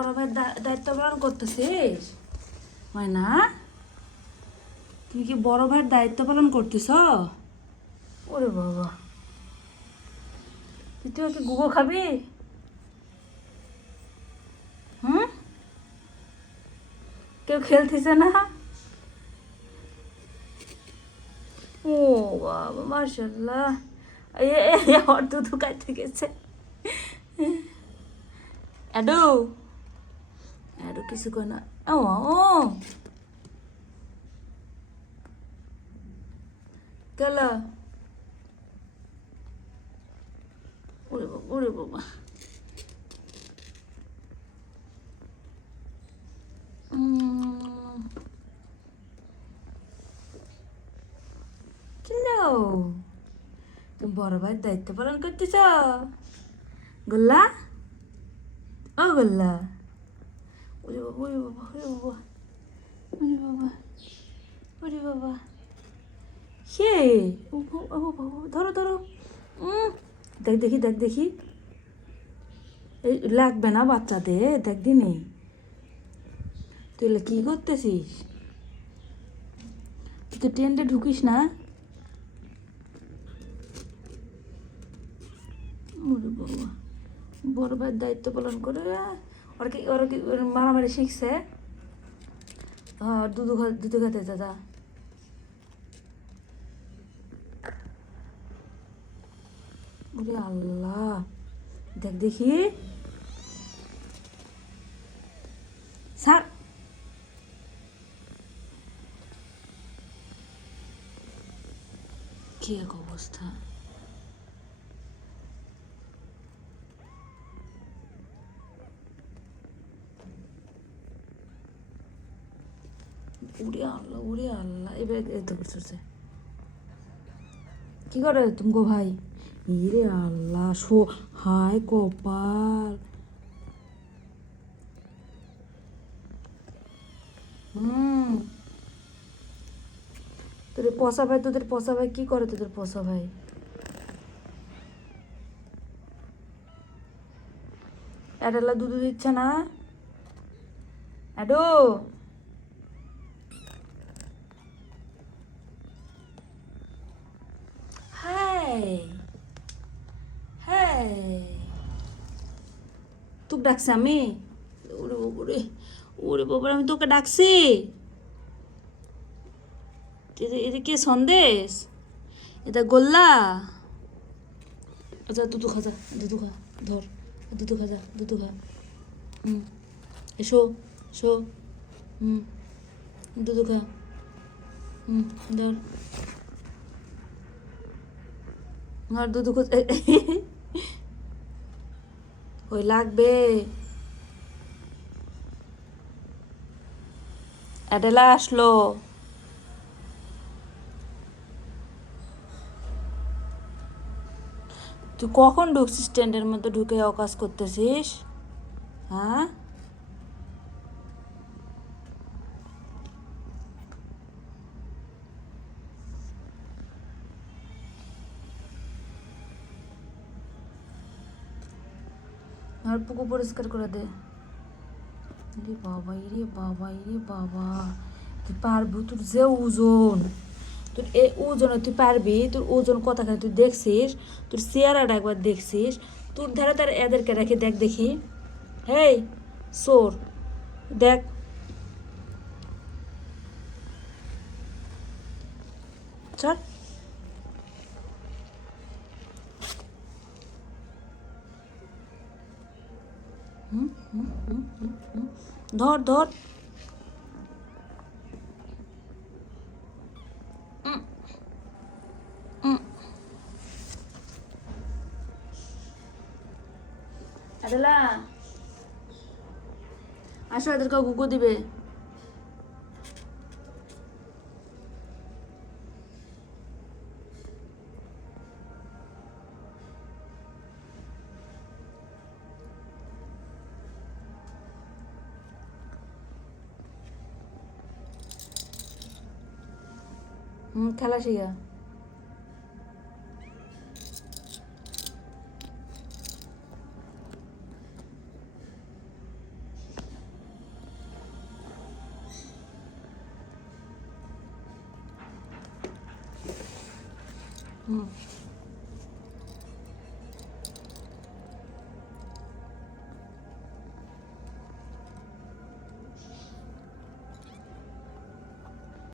বড় ভাইয়ের দায়িত্ব পালন করতেছিস হয় না? তুমি কি বড় ভাইয়ের দায়িত্ব পালন করতেছ? ওরে বাবা, তুই কি গুগো খাবি? হুম, কেউ খেলতেছে না? ও বাবা, মাশাআল্লাহ। আমার দুধু খাইতে গেছে। অ্যাডো, অ্যাডো কিছু কয় না। ও ও গেল। ওরে বাবা, ওরে বাবা। কিলো, তুমি বড় ভাইয়ের দায়িত্ব পালন করতেছ? গোল্লা, ও গোল্লা। ওরে বাবা, ওরে বাবা, ওরে বাবা, ওরে বাবা, ওরে বাবা। হে, ও বাবা, ধরো ধরো। দেখ দেখি, দেখ দেখি। এই লাগবে না বাচ্চাদের, দেখ দিনে। তুই এগুলো কি করতেছিস? তুই তো টেন্টে ঢুকিস না। ওরে বাবা, বড় ভাইয়ের দায়িত্ব পালন করে। ওরা কি মারামারি শিখছে? হ্যাঁ, দুধু খাতে দাদা। ওরে আল্লাহ, দেখ দেখি। স্যার, কি এক অবস্থা। উড়ে আল্লাহ, উড়ে আল্লাহ। এবার এত করছে কি করে তুমি গো ভাই? ইরে আল্লাহ, হায় কপাল। হুম, তোদের পচা ভাই কি করে? তোদের পচা ভাই অ্যাডালা দুধ দিচ্ছে না? অ্যাডো, হাই, হাই, তোকে ডাকছি আমি? ওরে ওরে, ওরে বাবা, আমি তোকে ডাকছি। এটা কে সন্দেশ? এটা গোল্লা? আচ্ছা, দুধু খা, যা দুধু খা। ধর, দুধু খা, যা দুধু খা। হুম, এসো, এসো। হুম, দুধু খা। হুম, ধর, আর দুধু খা। ওই লাগবে। অ্যাডেলা আসলো। তুই কখন ঢুকছিস টেন্টের মধ্যে? ঢুকে অকাজ করতেছিস? হ্যাঁ, আর পুকুর পরিষ্কার করে দে। রে বাবা, রে বাবা, রে বাবা, তুই পারবি? তোর যে ওজন, তোর এ ওজনে তুই পারবি? তোর ওজন কতখানি তুই দেখছিস? তোর চেহারাটা একবার দেখছিস? তোর ধারে তার এদেরকে রেখে দেখ দেখি। হেই সোর, দেখ। চল। হুম হুম হুম হুম হুম, ধর ধর। আদেলা, আসো, এদেরকে গুগো দিবে। খেলা শিখা। হুম